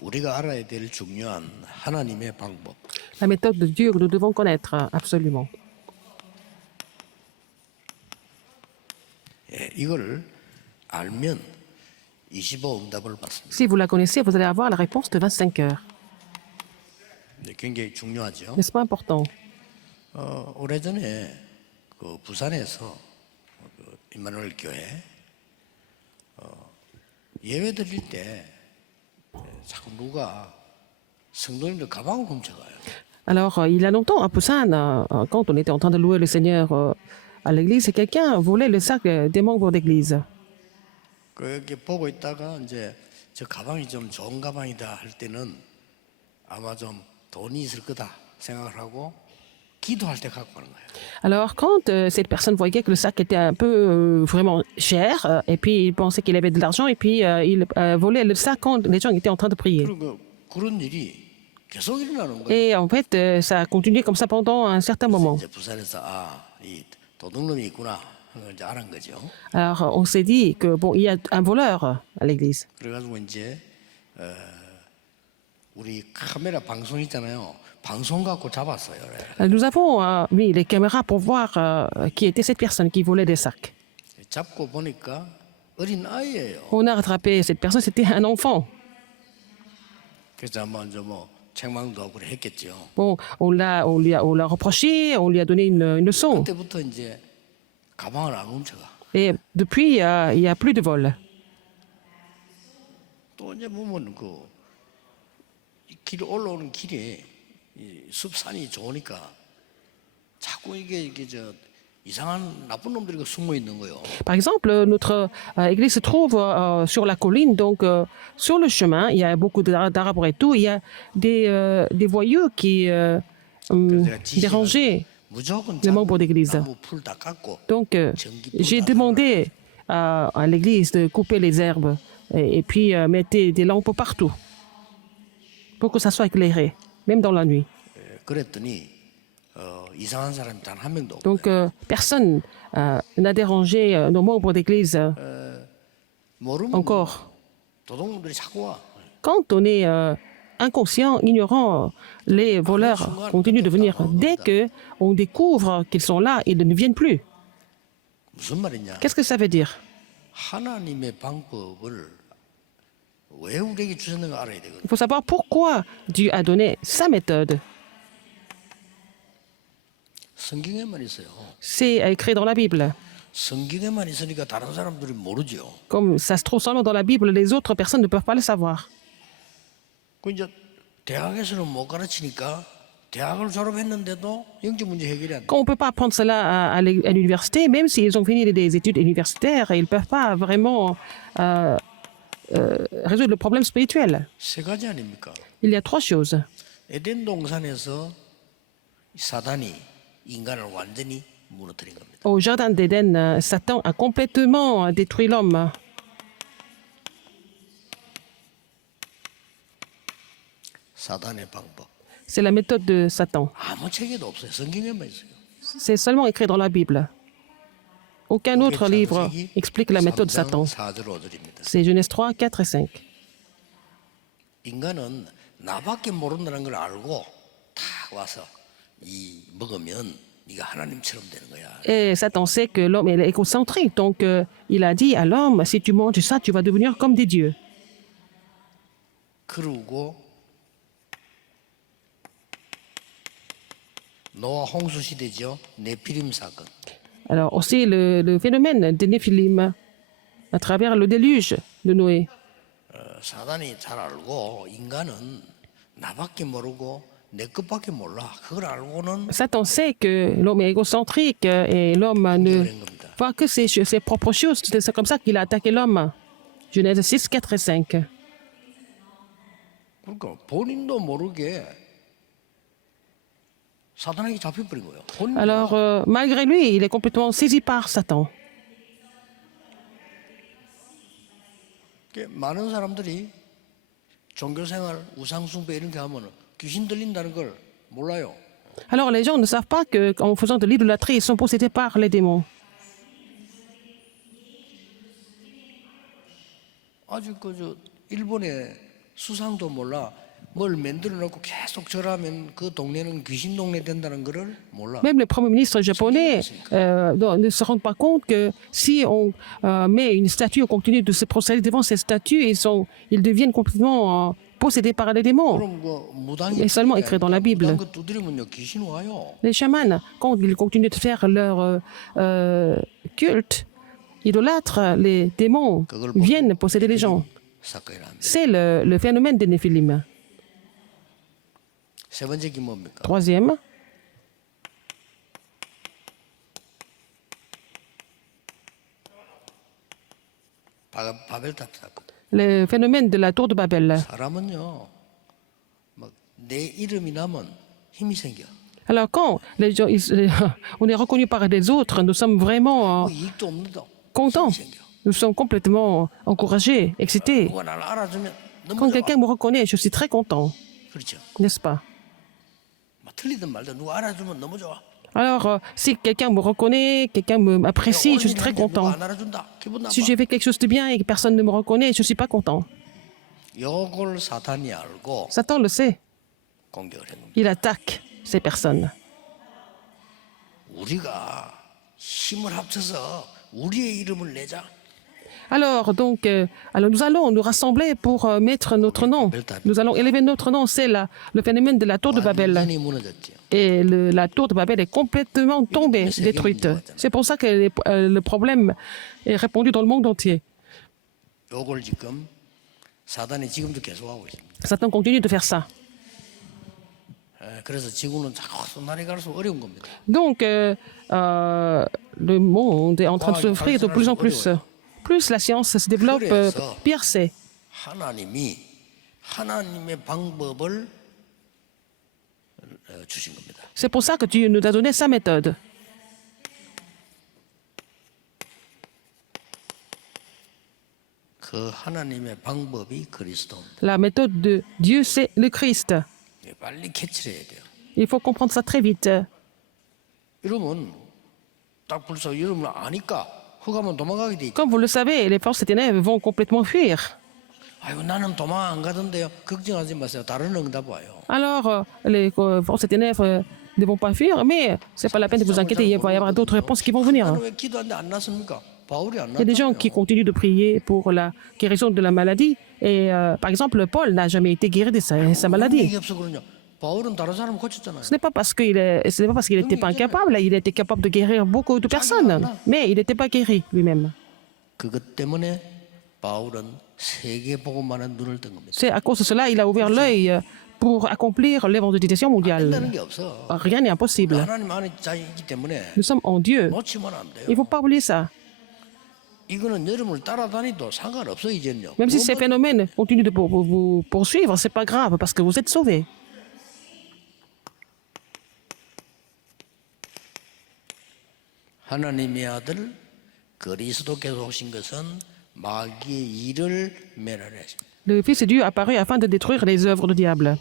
우리가 알아야 될 중요한 하나님의 방법. La méthode de Dieu que nous devons connaître, absolument. 예, 이걸 알면 25 응답을 받습니다. Si vous la connaissez, vous allez avoir la réponse de 25 heures. 네, 굉장히 중요하죠. N'est-ce pas important? 오래전에 그 부산에서 그 임마누엘 교회 예배 드릴 때 자꾸 누가 성도님들 가방을 훔쳐가요. Alors, il y a longtemps, à Busan, quand on était en train de louer le Seigneur à l'église, quelqu'un volait le sac des membres d'église. 그렇게 보고 있다가 이제 저 가방이 좀 좋은 가방이다 할 때는 아마 좀 돈이 있을 거다 생각을 하고 기도할 때 갖고 가는 거예요. Alors, quand cette personne voyait que le sac était un peu vraiment cher, et puis il pensait qu'il avait de l'argent, et puis il volait le sac quand les gens étaient en train de prier. 그리고 그런 일이 계속 일어나는 거예요. Et en fait, ça a continué comme ça pendant un certain moment. 이제 부산에서 이 도둑놈이 있구나 하는 걸 이제 알은 거죠. Alors, on s'est dit que bon, il y a un voleur à l'église. 그래가지고 이제 우리 카메라 방송 있잖아요. 방송 갖고 잡았어요. Nous avons mis les caméras pour voir qui était cette personne qui volait des sacs. 잡고 보니까 어린 아이예요. On a rattrapé cette personne, c'était un enfant. 그래서 한번 뭐 책망도 하고 그래 했겠죠. Bon, on l'a reproché, on lui a donné une leçon. 그때부터 이제 가방을 안 훔쳐가. Et depuis, il n'y a plus de vol. 또 이제 보면 길 올라오는 길에 이 숲산이 좋으니까 자꾸 이게 이상한 나쁜 놈들이 숨어 있는 거예요. Par exemple, notre église se trouve sur la colline, donc sur le chemin, il y a beaucoup d'arbres et tout. Il y a des voyous qui dérangeaient 무조건 les membres d'église. 나무 풀 다 깎고 Donc, j'ai demandé à l'église de couper les herbes et puis mettre des lampes partout pour que ça soit éclairé, même dans la nuit. 그랬더니 이상한 사람이 단 한 명도 없고. Donc, personne n'a dérangé nos membres d'église 모르면 encore. 도둑놈들이 자꾸 와. Quand on est inconscient, ignorant, les voleurs continuent de venir. Dès qu'on découvre qu'ils sont là, ils ne viennent plus. 무슨 말이냐? Qu'est-ce que ça veut dire? 하나님의 방법을 왜 우리에게 주셨는가 알아야 되거든요. Il faut savoir pourquoi Dieu a donné sa méthode. 성경에만 있어요. C'est écrit dans la Bible. 성경에만 있으니까 다른 사람들이 모르죠. Comme ça se trouve seulement dans la Bible, les autres personnes ne peuvent pas le savoir. 그 이제 대학에서는 못 가르치니까 대학을 졸업했는데도 영적 문제 해결이 안 돼. Quand on ne peut pas apprendre cela à l'université, même s'ils ont fini des études universitaires, ils ne peuvent pas vraiment résoudre le problème spirituel. 세 가지 아닙니까? Il y a trois choses. 에덴 동산에서 사단이 인간을 완전히 무너뜨린 겁니다. Au jardin d'Éden, Satan a complètement détruit l'homme. 사단의 방법. C'est la méthode de Satan. 아무 책에도 없어요. 성경에만 있어요. C'est seulement écrit dans la Bible. Aucun autre livre explique la méthode de Satan. 4절 5절입니다. C'est Genèse 3, 4 et 5. 인간은 나밖에 모른다는 걸 알고 딱 와서 먹으면 네가 하나님처럼 되는 거야. Et Satan sait que l'homme est égocentrique. Donc, il a dit à l'homme, si tu manges ça, tu vas devenir comme des dieux. 그러고 노아 홍수 시대죠. 네피림 사건. Alors, aussi le phénomène des Néphilim à travers le déluge de Noé. 사단이 잘 알고 인간은 나밖에 모르고 내 것밖에 몰라. 그걸 알고는 Satan sait que l'homme est égocentrique et l'homme ne voit que ses propres choses. C'est comme ça qu'il a attaqué l'homme. Genèse 6, 4 et 5. 그러니까 본인도 모르게 사단에게 잡혀버린 거예요. 본인도 Alors, malgré lui, il est complètement saisi par Satan. 많은 사람들이 종교생활, 우상숭배 이런 게 하면 귀신 들린다는 걸 몰라요. Alors, les gens ne savent pas qu'en faisant de l'idolâtrie, ils sont possédés par les démons. 아주 일본에 수상도 몰라. 뭘 만들어 놓고 계속 절하면 그 동네는 귀신 동네 된다는 거를 몰라. Même le Premier ministre japonais ne se rend pas compte que si on met une statue, on continue de se procéder devant cette statue, ils deviennent complètement possédés par les démons. 그럼 그 무당이 Et seulement écrit dans la Bible. 무당 그 두드리면요 귀신 와요. Les chamans, quand ils continuent de faire leur culte idolâtre, les démons viennent posséder les gens. 사건이랍니다. C'est le phénomène des Néphilim. 세 번째 게 뭡니까? Troisième, 바벨탑 사건. le phénomène de la tour de Babel. 사람은요, 막 내 이름이 나면 힘이 생겨. Alors quand les gens, on est reconnu par les autres, nous sommes vraiment 뭐 이익도 없는데 contents. 힘이 생겨. Nous sommes complètement encouragés, excités. 누가 나를 알아주면 너무 Quand 좋아. quelqu'un me reconnaît, je suis très content, 그렇죠. n'est-ce pas? 막 틀리든 말든 누가 알아주면 너무 좋아. Alors, si quelqu'un me reconnaît, quelqu'un m'apprécie, je suis très 누가 content. 안 알아준다. 기분 나빠. Si j'ai fait quelque chose de bien et que personne ne me reconnaît, je ne suis pas content. 이걸 사탄이 알고 Satan le sait. 공격을 했는 Il attaque ces personnes. 우리가 힘을 합쳐서 우리의 이름을 내자. Alors, donc, alors nous allons nous rassembler pour mettre notre nom. Nous allons élever notre nom. C'est le phénomène de la tour de Babel. 완전히 무너졌죠. Et la tour de Babel est complètement tombée, détruite. C'est pour ça que le problème est répandu dans le monde entier. 이걸 지금 사단이 지금도 계속하고 있습니다. Satan continue de faire ça. 그래서 지구는 자꾸 날이 갈수록 어려운 겁니다. Donc, le monde est en train de souffrir de plus en plus. Plus la science se développe, pire c'est. 하나님이 하나님의 방법을 주신 겁니다. C'est pour ça que Dieu nous a donné sa méthode. 그 하나님의 방법이 그리스도입니다. La méthode de Dieu, c'est le Christ. 빨리 캐치를 해야 돼요. Il faut comprendre ça très vite. 이러면 딱 벌써 이러면 아니까 흑하면 도망가게 돼 있죠. Comme vous le savez, les forces des ténèbres vont complètement fuir. 아이고 나는 도망 안 가던데요. 걱정하지 마세요. 다른 응답 와요. Alors, les forces des ténèbres ne vont pas fuir, mais c'est pas la peine de vous inquiéter, il va y avoir d'autres réponses qui vont venir. 나는 왜 기도하는데 안 났습니까? 바울이 안 Il y a des gens qui 났다고요. continuent de prier pour la guérison de la maladie. Et par exemple, Paul n'a jamais été guéri de sa maladie. 얘기 없어 그러냐? 바울은 다른 사람 고쳤잖아요. Ce n'est pas parce qu'il n'était pas incapable, il était capable de guérir beaucoup de personnes. Mais il n'était pas guéri lui-même. 그것 때문에 바울은 세계 복음만한 눈을 뜬 겁니다. C'est à cause de cela qu'il a ouvert l'œil pour accomplir l'évangélisation mondiale. 된다는 게 없어. Rien n'est impossible. 하나님 안에 자이기 때문에 Nous sommes en Dieu. 놓치면 안 돼요. Il ne faut pas oublier ça. 이거는 여러분을 따라다니도 상관없어 이제는요. Même si ces phénomènes continuent de vous poursuivre, ce n'est pas grave parce que vous êtes sauvés. 하나님의 아들 그리스도께서 오신 것은 마귀의 일을 멸하려 하십니다. Le Fils de Dieu apparut afin de détruire les œuvres du diable.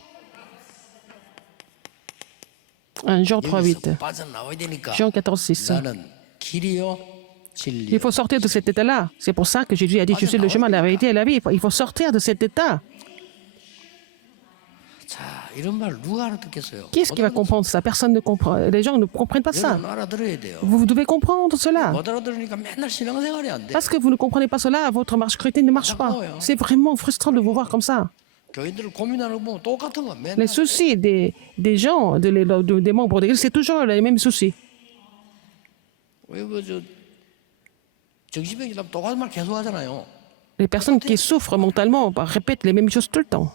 1 Jean 3, 8. 여기서 빠져나와야 되니까 Jean 14, 6. 나는 길이요 진리요. Il faut sortir de cet état-là. C'est pour ça que Jésus a dit, je suis le chemin, la vérité et la vie. Il faut sortir de cet état. 자, 이런 말 누가 알아듣겠어요? Qui est-ce qui va comprendre ça? Personne ne comprend. Les gens ne comprennent pas ça. 여러분 알아들어야 돼요. Vous devez comprendre cela. 못 알아들으니까 맨날 신앙생활이 안 돼. Parce que vous ne comprenez pas cela, votre marche chrétienne ne marche pas. C'est vraiment frustrant de vous voir comme ça. 교인들 고민하는 거 보면 똑같은 거 맨날. Les soucis des gens, des membres de l'Église, c'est toujours les mêmes soucis. 왜그저 정신병이라면 똑같은 말 계속 하잖아요. Les personnes qui souffrent mentalement répètent les mêmes choses tout le temps.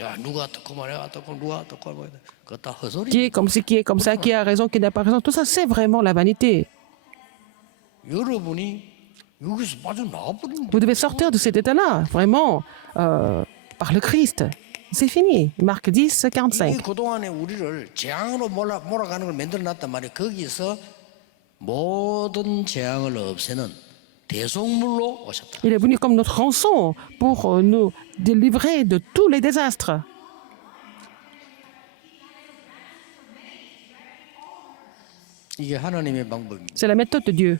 야 누가 어떻고 말이야 어떻고 누가 어떻고 뭐 그거 다 헛소리. Qui est comme ci, qui est comme ça, qui a raison, qui n'a pas raison. Tout ça, c'est vraiment la vanité. 여러분이 여기서 빠져나와 버리면 Vous devez sortir de cet état-là, vraiment, par le Christ. C'est fini. Marc 10, 이 45. 그동안에 우리를 재앙으로 몰아가는 걸 만들어놨단 말이에요. 거기서 모든 재앙을 없애는 대속물로 오셨다. Il est venu comme notre rançon pour nous délivrer de tous les désastres. 이게 하나님의 방법입니다. C'est la méthode de Dieu.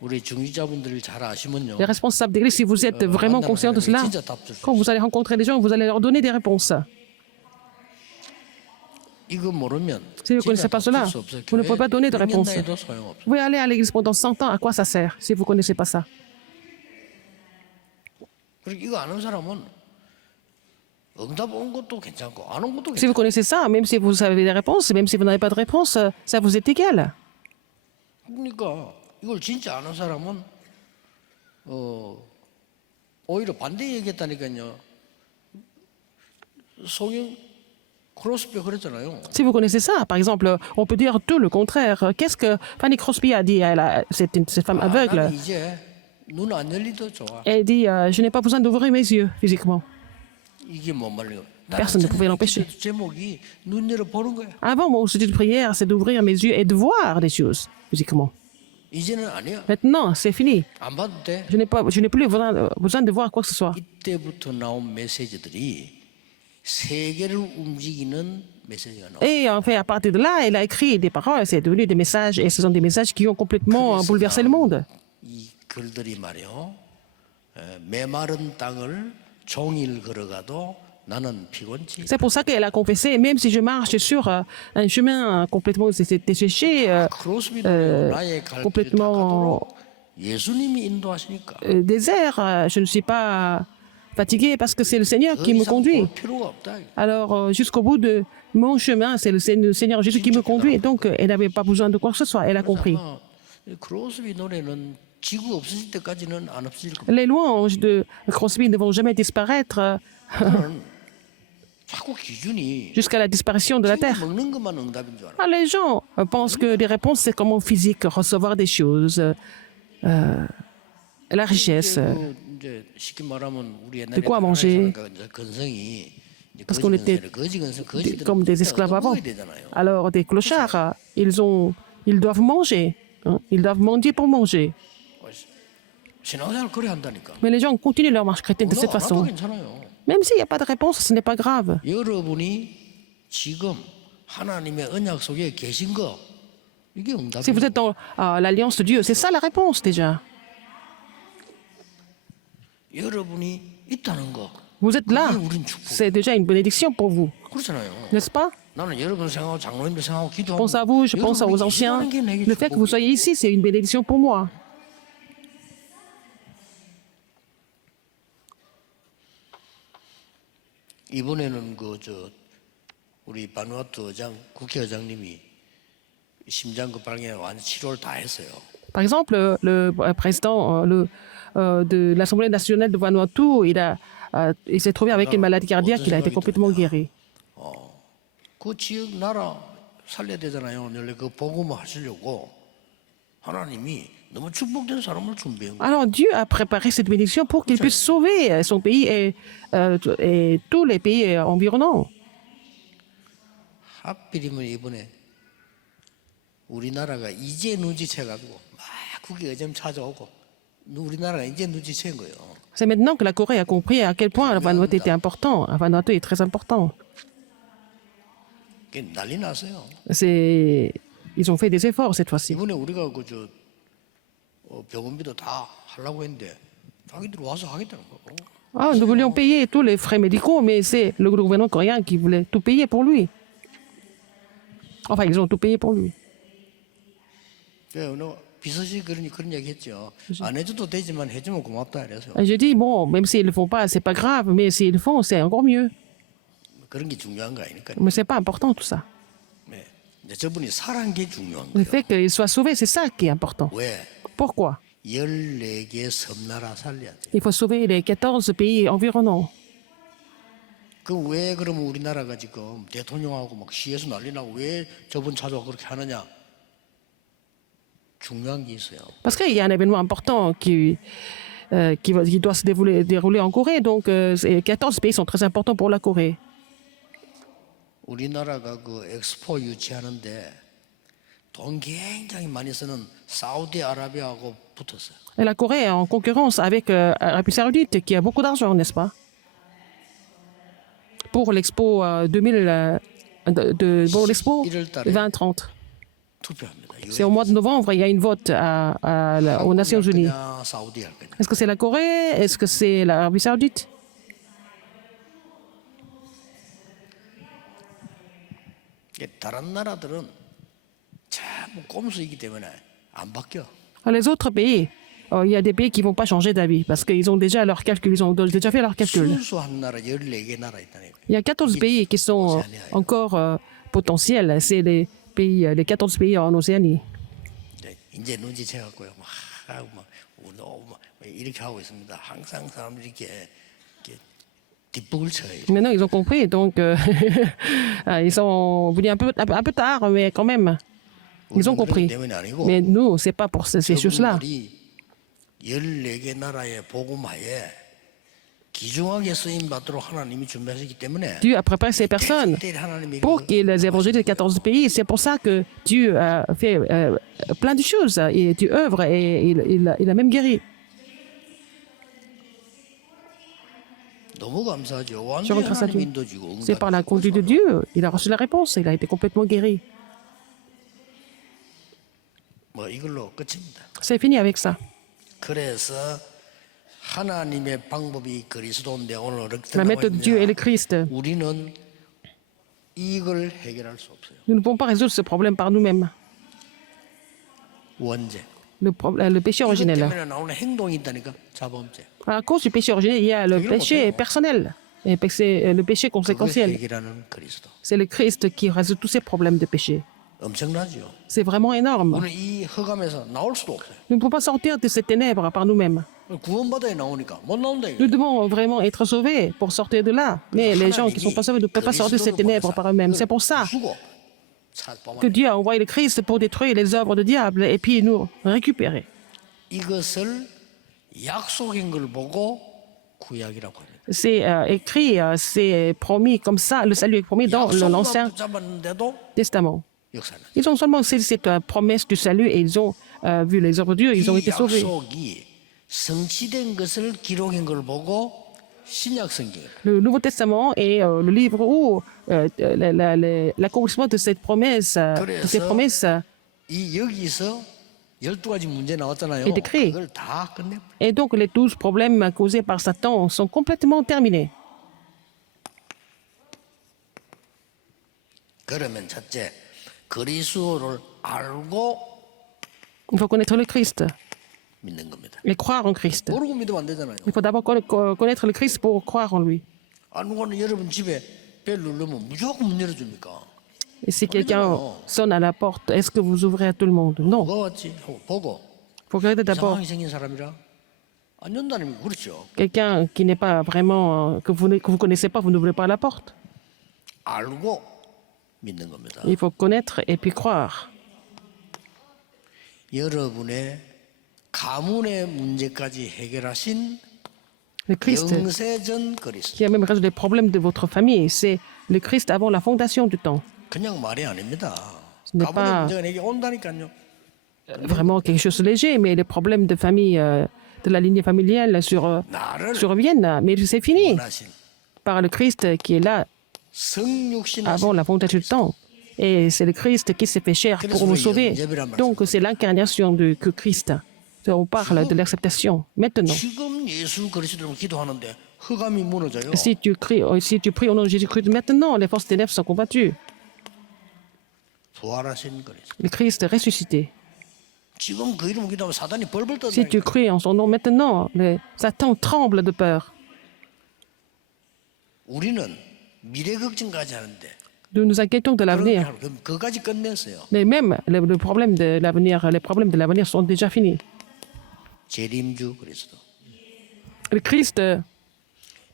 우리 중직자분들이 잘 아시면요. Les responsables d'église, si vous êtes vraiment conscient de cela, 진짜 답 줄 수 quand 있어요. vous allez rencontrer des gens, vous allez leur donner des réponses. 이거 모르면 Si vous ne connaissez pas cela, vous ne pouvez pas donner de réponse. réponse. 소용없어요. Vous pouvez aller à l'église pendant 100 ans, à quoi ça sert si vous ne connaissez pas ça? 그리고 이거 아는 사람은 응답 온 것도 괜찮고 안 온 것도 Si vous 괜찮고. connaissez ça, même si vous avez des réponses, même si vous n'avez pas de réponse, ça vous est égal. 그러니까 이걸 진짜 아는 사람은 오히려 반대 얘기했다니까요. 송영 크로스비 그랬잖아요. Si vous connaissez ça, par exemple, on peut dire tout le contraire. Qu'est-ce que Fanny Crosby a dit? Cette femme aveugle. 나는 이제 눈 안 열리도 좋아. Elle dit je n'ai pas besoin d'ouvrir mes yeux physiquement. 이게 뭔 말이에요? Personne ne pouvait l'empêcher. 제목이 눈 열어 보는 거야. Avant, mon sujet de prière, c'est d'ouvrir mes yeux et de voir des choses physiquement. 이제는 아니야. Maintenant, c'est fini. 안 봐도 돼. Je n'ai plus besoin de voir quoi que ce soit. 이때부터 나온 메시지들이 세계를 움직이는 메시지가 나와. Et en fait, à partir de là, elle a écrit des paroles, c'est devenu des messages, et ce sont des messages qui ont complètement bouleversé le monde. 이 글들이 말이요. 메마른 땅을 종일 걸어가도 나는 피곤치. C'est pour ça qu'elle a confessé, même si je marche sur un chemin complètement desséché, 크로스비 나의 갈 길을 complètement 닦아도록 예수님이 인도하시니까. désert, je ne suis pas fatigué parce que c'est le Seigneur 더 qui me 이상 conduit. 볼 필요가 없다. Alors, jusqu'au bout de mon chemin, c'est le Seigneur Jésus qui me conduit. Donc, elle n'avait pas besoin de quoi que ce soit. Elle a compris. 아마 이 크로스비 노래는 지구 없어질 때까지는 안 없어질 겁니다. Les louanges de Crosby ne vont jamais disparaître 저는 자꾸 기준이 jusqu'à la disparition de la terre. 먹는 것만 응답인 줄 알아. Ah, les gens pensent que les réponses, c'est comme en physique, recevoir des choses, la richesse. 이제 쉽게 말하면 우리 옛날에 De quoi manger. 근성이 Parce qu'on était comme des esclaves avant. Alors, des clochards, ils doivent manger. Hein. Ils doivent mendier pour manger. 신앙생활 그래 한다니까. Mais les gens continuent leur marche chrétienne de cette 안 façon. 와도 괜찮아요. Même s'il n'y a pas de réponse, ce n'est pas grave. 여러분이 지금 하나님의 언약 속에 계신 거 이게 Si vous 응답이에요. êtes dans l'alliance de Dieu, c'est ça la réponse déjà. 여러분이 있다는 거 Vous êtes là. 그게 우린 축복. C'est déjà une bénédiction pour vous, 그렇잖아요. n'est-ce pas? 나는 여러분 생각하고 장로님들 생각하고 Je 기도하고 pense à vous, je pense aux 여러분이 anciens. 기도하는 게 내게 Le fait que vous 축복이에요. soyez ici, c'est une bénédiction pour moi. 이번에는 우리 바누아투 국회의장님이 심장급 발견에 완전 치료를 다 했어요. Par exemple, le président de l'Assemblée nationale de Vanuatu, il s'est trouvé avec une maladie cardiaque, il a été complètement guéri. 그 지역 나라 살려야 되잖아요. 원래 그 복음을 하시려고 하나님이 너무 축복된 사람을 준비한 거예요. Alors Dieu a préparé cette bénédiction pour qu'il puisse sauver son pays et tous les pays environnants. 하필이면 이번에 우리나라가 이제 눈치채가지고 막 국외의장 찾아오고 우리나라가 이제 눈치챈 거예요. C'est maintenant que la Corée a compris à quel point Vanuatu était important. Vanuatu est très important. 그게 난리 났어요. Ils ont fait des efforts cette fois-ci. 이번에 우리가 병원비도 다 하려고 했는데 자기들이 와서 하겠다는 거고. Ah, nous voulions payer tous les frais médicaux, mais c'est le gouvernement coréen qui voulait tout payer pour lui. Enfin, ils ont tout payé pour lui. 비서실 그런 얘기 했죠. 안 해줘도 되지만 해주면 고맙다 이래서. Et j'ai dit, bon, même s'ils ne le font pas, c'est pas grave, mais s'ils le font, c'est encore mieux. 그런 게 중요한 거 아니니까. Mais c'est pas important tout ça. 네. 이제 저분이 살아난 게 중요한 Le 거예요. fait qu'il soit sauvé, c'est ça qui est important. 왜? Pourquoi? 14개 섬나라 살려야 돼. Il faut sauver les 14 pays environnants. 그럼 왜 그러면 우리나라가 지금 대통령하고 막 시에서 난리 나고 왜 저분 찾아와 그렇게 하느냐? 중요한 게 있어요. Parce qu'il y a un événement important qui doit se dérouler en Corée. Donc, ces 14 pays sont très importants pour la Corée. 우리나라가 그 엑스포 유치하는데 돈 굉장히 많이 쓰는 사우디아라비아하고 붙었어요. Et la Corée est en concurrence avec l'Arabie Saoudite, qui a beaucoup d'argent, n'est-ce pas? Pour l'expo 2000, pour l'expo 2030. 투표합니다. C'est au mois de novembre, il y a une vote aux Nations Unies. 거냐, 사우디 할 거냐. Est-ce que c'est la Corée? Est-ce que c'est l'Arabie Saoudite? 다른 나라들은 전부 꼼수이기 때문에 안 바뀌어. Les autres pays, il y a des pays qui ne vont pas changer d'avis parce qu'ils ont déjà leurs calculs, ils ont déjà fait leurs calculs. 순수한 나라 14개 나라 있다니까. Il y a 14 pays qui sont encore potentiels. C'est les pays, les 14 pays en Océanie. 이제 눈치채 갖고요. 막 하고 막 이렇게 하고 있습니다. 항상 사람들이 이렇게 뒷북을 쳐요. Maintenant, ils ont compris, donc ils sont venus un peu tard, mais quand même, ils ont compris. 때문이 아니고 Mais nous, c'est pas pour ces choses-là. 저분들이 14개 나라의 복음화에 기중하게 쓰임 받도록 하나님이 준비하셨기 때문에 Dieu a préparé ces personnes 하나님이 pour qu'ils évangélisent les 14 pays. C'est pour ça que Dieu a fait plein de choses. Et Dieu œuvre et il a même guéri. 너무 감사하죠. Je 완전히 rends grâce à 하나님 Dieu. 인도주고 C'est par la conduite de Dieu. Il a reçu la réponse. Il a été complètement guéri. 뭐 이걸로 끝입니다. C'est fini avec ça. 그래서 하나님의 방법이 그리스도인데 오늘 어떻게 La méthode de Dieu est le Christ. 우리는 이걸 해결할 수 없어요. Nous ne pouvons pas résoudre ce problème par nous-mêmes. 원죄. Le péché 이것 originel. 때문에 나오는 행동이 있다니까 자범죄. À cause du péché originel, il y a le péché personnel. Et le péché 그걸 conséquentiel. 해결하는 그리스도. C'est le Christ qui résout tous ces problèmes de péché. 엄청나죠. C'est vraiment énorme. 우리는 이 흑암에서 나올 수도 없어요. Nous ne pouvons pas sortir de ces ténèbres par nous-mêmes. 구원받아야 나오니까 못 나온다 이거. Nous devons vraiment être sauvés pour sortir de là. Mais les gens qui ne sont pas sauvés ne peuvent pas sortir de ces ténèbres par eux-mêmes. C'est pour ça que Dieu a envoyé le Christ pour détruire les œuvres du diable et puis nous récupérer. 이것을 약속인 걸 보고 구약이라고 합니다. C'est écrit, c'est promis comme ça, le salut est promis dans l'Ancien 약속만 붙잡았는데도 Testament. 역사는. Ils ont seulement saisi cette promesse du salut et ils ont vu les œuvres de Dieu, ils ont 이 été sauvés. 약속이 성취된 것을 기록인 걸 보고 신약 성경. Le Nouveau Testament est le livre où l'accomplissement de cette promesse, 이 여기서 12가지 문제 나왔잖아요. est écrit. 그걸 다 끝내. Et donc les 12 problèmes causés par Satan sont complètement terminés. 그러면 첫째, 그리스도를 알고 Il faut connaître le Christ 믿는 겁니다. et croire en Christ. 모르고 믿으면 안 되잖아요. Il faut d'abord connaître le Christ pour croire en lui. 아무거나 여러분 집에 벨 누르면 무조건 문 열어줍니까? Et si quelqu'un sonne à la porte, est-ce que vous ouvrez à tout le monde? Non. 누가 왔지? 하고 보고 Il faut regarder d'abord 이상하게 생긴 사람이라 안 연다는 거 그렇죠. quelqu'un qui n'est pas vraiment, que vous ne connaissez pas, vous n'ouvrez pas la porte. 알고 믿는 겁니다. Il faut connaître et puis croire. 여러분의 가문의 문제까지 해결하신 Le Christ 영세전 그리스도. qui a même résolu les problèmes de votre famille, c'est le Christ avant la fondation du temps. 그냥 말이 아닙니다. n'est 가문의 pas- 문제가 내게 온다니까요. Vraiment quelque chose de léger, mais les problèmes de famille, de la lignée familiale 나를 surviennent. Mais c'est fini 원하신 par le Christ qui est là 성육신 avant la fondation du temps. Et c'est le Christ qui s'est fait chair pour nous sauver. Donc c'est l'incarnation de que Christ. On parle de l'acceptation. Maintenant, 지금 예수 그리스도로 기도하는데 흑암이 무너져요. si tu pries au nom de Jésus-Christ maintenant, les forces ténèbres sont combattues. 부활하신 그리스도. Le Christ ressuscité. 지금 그 이름을 기도하면 사단이 벌벌 Si tu 떠나니까. cries en son nom maintenant, Satan tremble de peur. 우리는 미래 걱정까지 하는데 Nous nous inquiétons de l'avenir. 그까지 끝냈어요. Mais même le problème de l'avenir, les problèmes de l'avenir sont déjà finis. 재림주 그리스도. Le Christ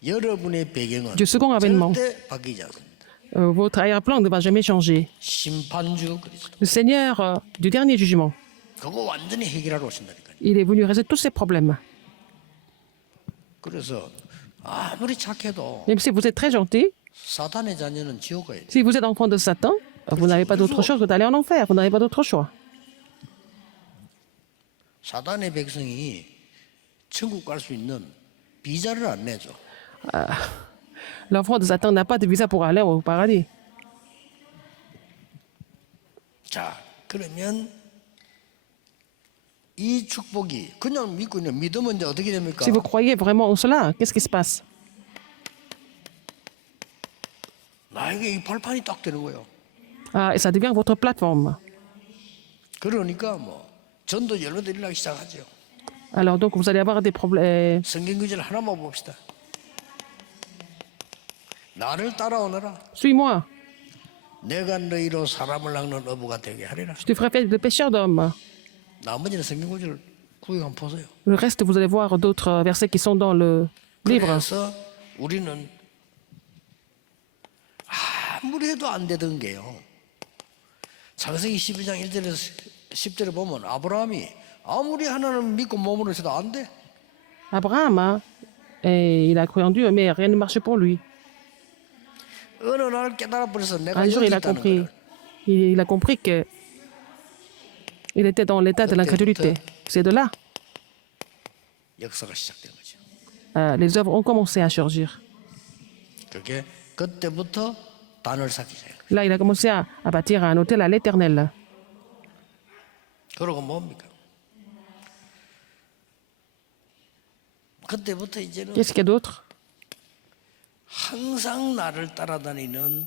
여러분의 배경은 du second avènement, 절대 바뀌지 않습니다. votre arrière-plan ne va jamais changer. 심판주 그리스도. Le Seigneur du dernier jugement, 그거 완전히 해결하러 오신다니까요. il est venu résoudre tous ces problèmes. 그래서 아무리 착해도 Même si vous êtes très gentil, 사탄의 자녀는 지옥 가야 돼. si vous êtes enfant de Satan, vous n'avez pas d'autre chose que d'aller en enfer. Vous n'avez pas d'autre choix. 사탄의 백성이 천국 갈 수 있는 비자를 안 내죠. L'enfant de Satan n'a pas de visa pour aller au paradis. 자, 그러면 이 축복이 그냥 믿고 있는 믿으면 이제 어떻게 됩니까? Si vous croyez vraiment en cela, qu'est-ce qui se passe? 나에게 이 발판이 딱 되는 거예요. Ah, et ça devient votre plateforme. 그러니까 뭐 전도 열매도 일어나기 시작하죠. Alors donc vous allez avoir des problèmes. 성경 구절 하나만 봅시다. 나를 따라오너라. Suis-moi, 내가 너희로 사람을 낚는 어부가 되게 하리라. je te ferai faire de pêcheurs d'hommes. 나머지는 성경 구절 구역 한번 보세요. Le reste, vous allez voir d'autres versets qui sont dans le livre. 그래서 우리는 아무리 해도 안 되던 게요. 창세기 12장 1절에서 10절에 보면 아브라함이 아무리 하나님을 믿고 몸으로 해도 안 돼. Abraham, hein, et il a cru en Dieu, mais rien ne marchait pour lui. 어느 날 깨달아 버려서 내가 Un jour, 여기 il a 있다는 compris. 거를. Il a compris que il était dans l'état de l'incrédulité. C'est de là, 역사가 시작된 거죠. les œuvres ont commencé à surgir. 그게 그때부터 단을 쌓기 시작해요. Là, il a commencé à bâtir un hôtel à l'Éternel. 그러고 뭡니까? 그때부터 이제는 Qu'est-ce qu'il y a d'autre? 항상 나를 따라다니는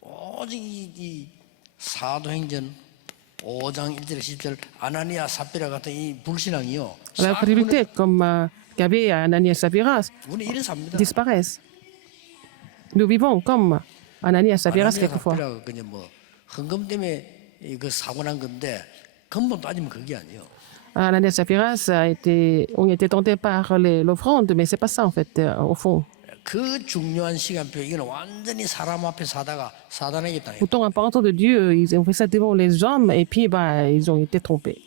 오직 이 사도행전 5장 1절 10절 아나니아 삽비라 같은 이 불신앙이요. La crédulité, comme qu'avait Ananias et Saphira, 우리 이래 삽니다. disparaissent. Nous vivons comme Ananias et Saphira 아나니아 quelquefois. 삽비라가 그냥 뭐 헌금 때문에 그 사고 난 건데 근본 따지면 그게 아니에요. Ananias et Saphira ont été tentés par l'offrande, mais c'est pas ça en fait, au fond. 그 중요한 시간표 이거는 완전히 사람 앞에 사다가 사단에게 당해요. Pourtant, en parlant de Dieu, ils ont fait ça devant les hommes et puis bah, ils ont été trompés.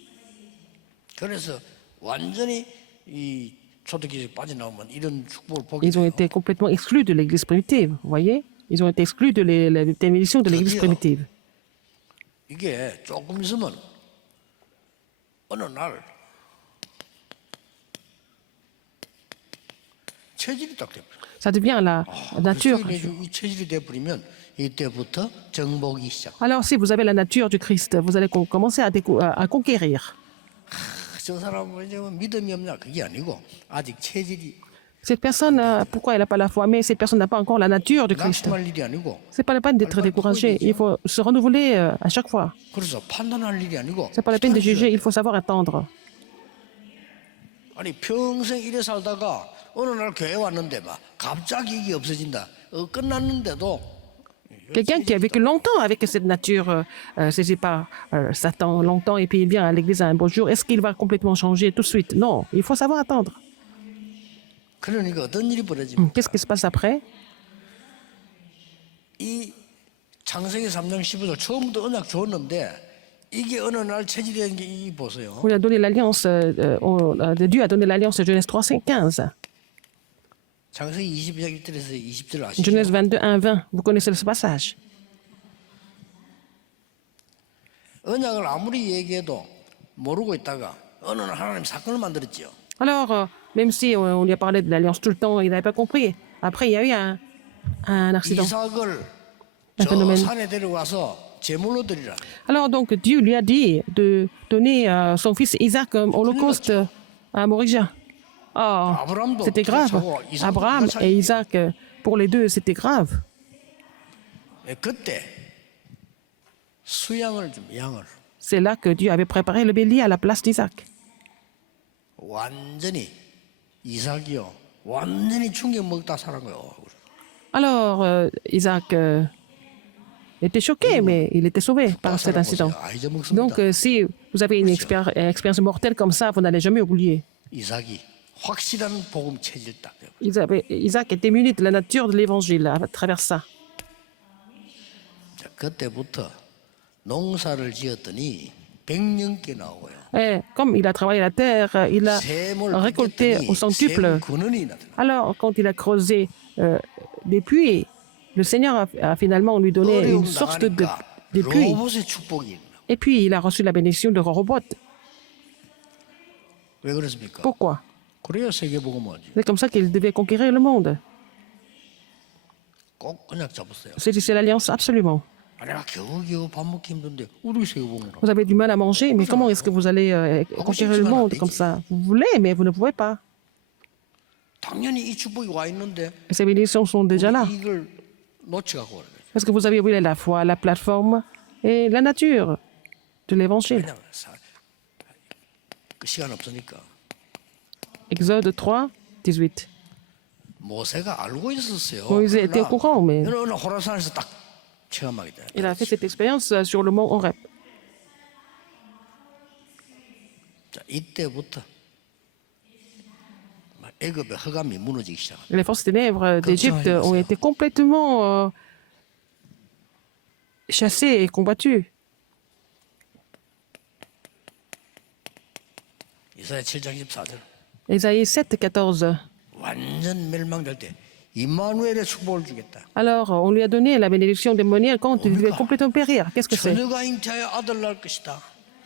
그래서 완전히 이 초대교회 빠져나오면 이런 축복을 보게 Ils ont 돼요. été complètement exclus de l'église primitive, vous voyez? Ils ont été exclus de la bénédiction de l'église primitive. 이게 조금 있으면 어느 날 체질이 딱 돼버려. Ça devient la nature. 이 체질이 돼버리면 이때부터 정복이 시작. Alors, si vous avez la nature du Christ, vous allez commencer à conquérir. 저 사람은 이제 믿음이 없냐 그게 아니고 아직 체질이 Cette personne, pourquoi elle n'a pas la foi? Mais cette personne n'a pas encore la nature du Christ. 낙심할 일이 아니고 C'est pas la peine d'être découragé. Il faut se renouveler à chaque fois. 그래서 판단할 일이 아니고 C'est pas la peine de juger. Il faut savoir attendre. 아니 평생 이래 살다가 어느 날 교회 왔는데 막 갑자기 이게 없어진다. 끝났는데도 Quelqu'un qui a vécu longtemps avec cette nature saisie par Satan, longtemps, et puis il vient à l'église un beau jour, est-ce qu'il va complètement changer tout de suite? Non, il faut savoir attendre. 그러니까 어떤 일이 벌어집니까? Qu'est-ce qui se passe après? 이 창세기 3장 15절 처음부터 언약 줬는데 이게 어느 날 체질이 게 이 보세요. On lui a donné l'alliance, Dieu a donné l'alliance de Genèse 3, 15. 창세기 22장 1절에서 20절 아시죠? Genèse 22, 1, 20. Vous connaissez ce passage. 언약을 아무리 얘기해도 모르고 있다가 어느 날 하나님 사건을 만들었지요. Alors, même si on lui a parlé de l'alliance tout le temps, il n'avait pas compris. Après, il y a eu un accident. 이삭을 Un 저 phénomène. 산에 데려가서 제물로 드리라. Alors, donc, Dieu lui a dit de donner son fils Isaac comme holocauste à Morija. Oh, 아브라함도 c'était grave. 그렇다고 이삭도 Abraham 그렇다고 et Isaac, pour les deux, c'était grave. 그때 수양을 좀 양을 C'est là que Dieu avait préparé le bélier à la place d'Isaac. 완전히 이삭이요 완전히 충격 먹다 살은 거예요. Alors, Isaac était choqué, mais il était sauvé par cet incident. 아 잊어먹습니다. Donc, si vous avez une expérience mortelle comme ça, vous n'allez jamais oublier. 이삭이 확실한 복음 체질 딱 돼요. Isaac était muni de la nature de l'évangile à travers ça. 자, 그때부터 농사를 지었더니 100년께 나오고요. Et comme il a travaillé la terre, il a 샘을 récolté au 뺏겼더니 centuple. 샘 근원이 나타나. Alors, quand il a creusé des puits, le Seigneur a finalement lui donné 어려움 une source de 나가니까 puits. 로봇의 축복이 있나. Et puis, il a reçu la bénédiction de Rehoboth. 왜 그렇습니까? Pourquoi? 그래야 세계복음화지. C'est comme ça qu'il devait conquérir le monde. 꼭 언약 잡으세요. C'est l'alliance, absolument. 아, 내가 겨우겨우 밥 먹기 힘든데 우리 세우봉으로. Vous avez du mal à manger, mais comment est-ce que vous allez conquérir le monde comme ça? Vous voulez, mais vous ne pouvez pas. 당연히 이 축복이 와 있는데 Et ces bénédictions sont déjà là. 이걸 놓쳐갖고 그래. Parce que vous avez oublié la foi, la plateforme et la nature de l'évangile. 그냥 그 시간 없으니까 Exode 3, 18. 모세가 알고 있었어요. Moïse était au 그러나 courant, mais 어느 호라산에서 딱 체험하게 돼. il a fait cette expérience sur le mont Horeb. 자, 이때부터 막 애굽의 허감이 무너지기 시작. Les forces ténèbres d'Égypte ont été complètement chassées et combattues. 이사야 7장 14절. Ésaïe 7, 14. 완전 멸망될 때 임마누엘의 축복을 주겠다. Alors, on lui a donné la bénédiction démoniaque quand il devait complètement périr. Qu'est-ce que c'est? 처녀가 잉태하여 아들 낳을 것이다.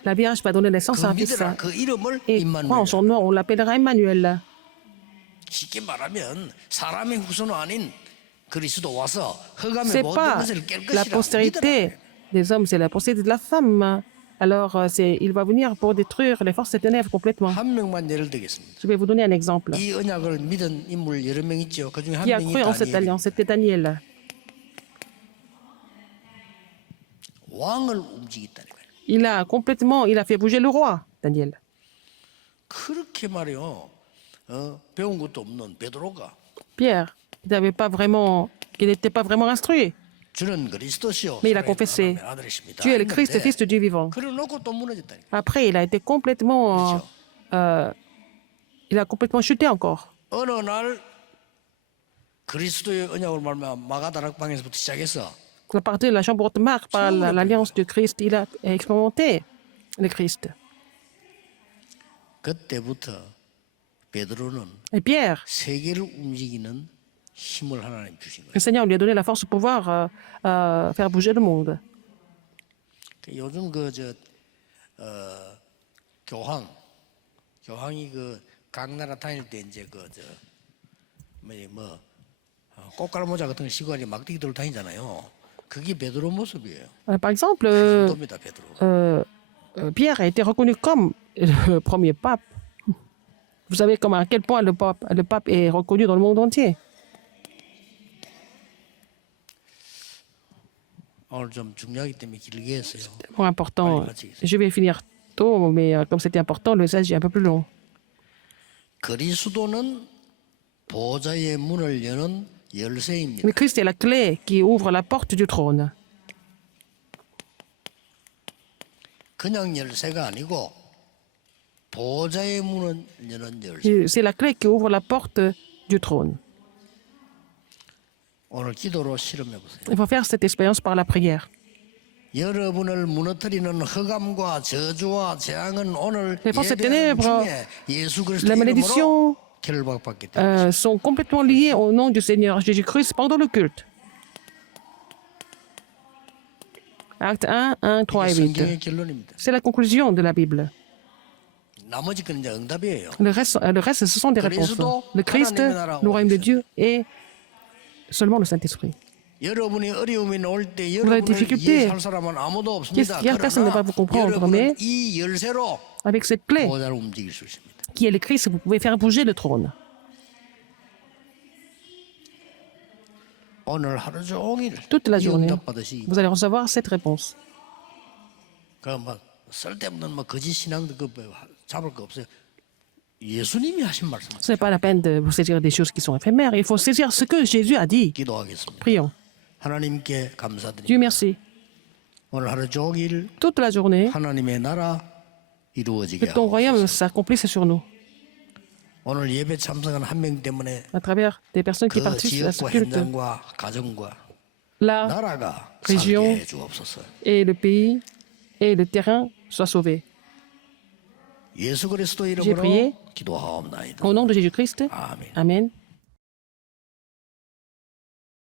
La Vierge va donner naissance à un 그 fils. 믿으라. 그 이름을 Et crois en 임마누엘. son nom, on l'appellera Emmanuel. 쉽게 말하면 사람의 후손은 아닌 그리스도 와서 흑암의 C'est 모든 pas 것을 깰 la 것이라 postérité 믿으라. des hommes, c'est la postérité de la femme. Alors, il va venir pour détruire les forces des ténèbres complètement. 한 명만 예를 들겠습니다. Je vais vous donner un exemple. 이 언약을 믿은 인물 여러 명 있죠. 그 중에 한 Qui a 명이 cru en cette 다니엘. alliance? C'était Daniel. 왕을 움직였다는 거예요. Il a fait bouger le roi, Daniel. 그렇게 말이요. 배운 것도 없는 베드로가 Pierre, il n'était pas vraiment instruit. 주는 그리스도시요. Mais il a 살아있는 confessé, 하나님의 아들이십니다. Tu es le Christ, 했는데 fils de Dieu vivant. 그래 놓고 또 무너졌다니까. Après, il a été complètement... il a complètement chuté encore. 어느 날 그리스도의 언약을 말하면 마가다락방에서부터 시작해서 À partir de la chambre haute marque par l'alliance du Christ, il a expérimenté le Christ. 그때부터 베드로는 Et Pierre, 세계를 움직이는 힘을 하나님 주신 거예요. le Seigneur lui a donné la force de pouvoir faire bouger le monde. 요즘 교황이 각 나라 다닐 때 이제 꽃갈 모자 같은 거 시고 아니 막대기 들고 다니잖아요. 그게 베드로 모습이에요. Par exemple, 돕니다 베드로. Pierre a été reconnu comme le premier pape. Vous savez à quel point le pape est reconnu dans le monde entier. 오늘 좀 중요하기 때문에 길게 했어요. Bon, important. Je vais finir tôt, mais comme c'était important, le message est un peu plus long. 그리스도는 보좌의 문을 여는 열쇠입니다. Le Christ est la clé qui ouvre la porte du trône. 그냥 열쇠가 아니고 보좌의 문을 여는 열쇠. C'est la clé qui ouvre la porte du trône. 오늘 기도로 실험해 보세요. Il faut faire cette expérience par la prière. 여러분을 무너뜨리는 흑암과 저주와 재앙은 오늘 Les forces 예배하는 ténèbres, 중에 예수 La 그리스도 이름으로 malédiction 결박받기 때문에 sont complètement liées au nom du Seigneur Jésus-Christ pendant le culte. Acte 1, 1, 3 et 8. 성경의 결론입니다. C'est la conclusion de la Bible. 나머지 건 이제 응답이에요. Le reste, ce sont des réponses. Le Christ, le royaume de Dieu et seulement le Saint-Esprit. 여러분이 어려움이 나올 때 avez 여러분을 difficulté. 이해할 사람은 아무도 없습니다. Personne ne va vous comprendre, 여러분은 mais 이 열쇠로 avec cette clé 보좌를 움직일 수 있습니다. qui est le Christ, vous pouvez faire bouger le trône. 오늘 하루 종일 Toute la 이 journée, 응답받으시 vous allez recevoir cette réponse. 그막 쓸데없는 거짓 신앙도 잡을 거 없어요. 예수님이 하신 말씀 Ce n'est pas la peine de vous saisir des choses qui sont éphémères. Il faut saisir ce que Jésus a dit. 기도하겠습니다. Prions. 하나님께 감사드립니다. Dieu merci. 오늘 하루 종일 Toute la journée, 하나님의 나라 이루어지게 que ton 하옵소서. royaume s'accomplisse sur nous. 오늘 예배 참석한 한 명 때문에 À travers des personnes qui 그 participent à ce 지역과 culte. 현장과 가정과 Là, 나라가 région 살게 해 주옵소서. et le pays et le terrain soient sauvés. 예수 그리스도 J'ai 이름으로 prié 기도하옵나이다. au nom de Jésus-Christ. 아멘. Amen.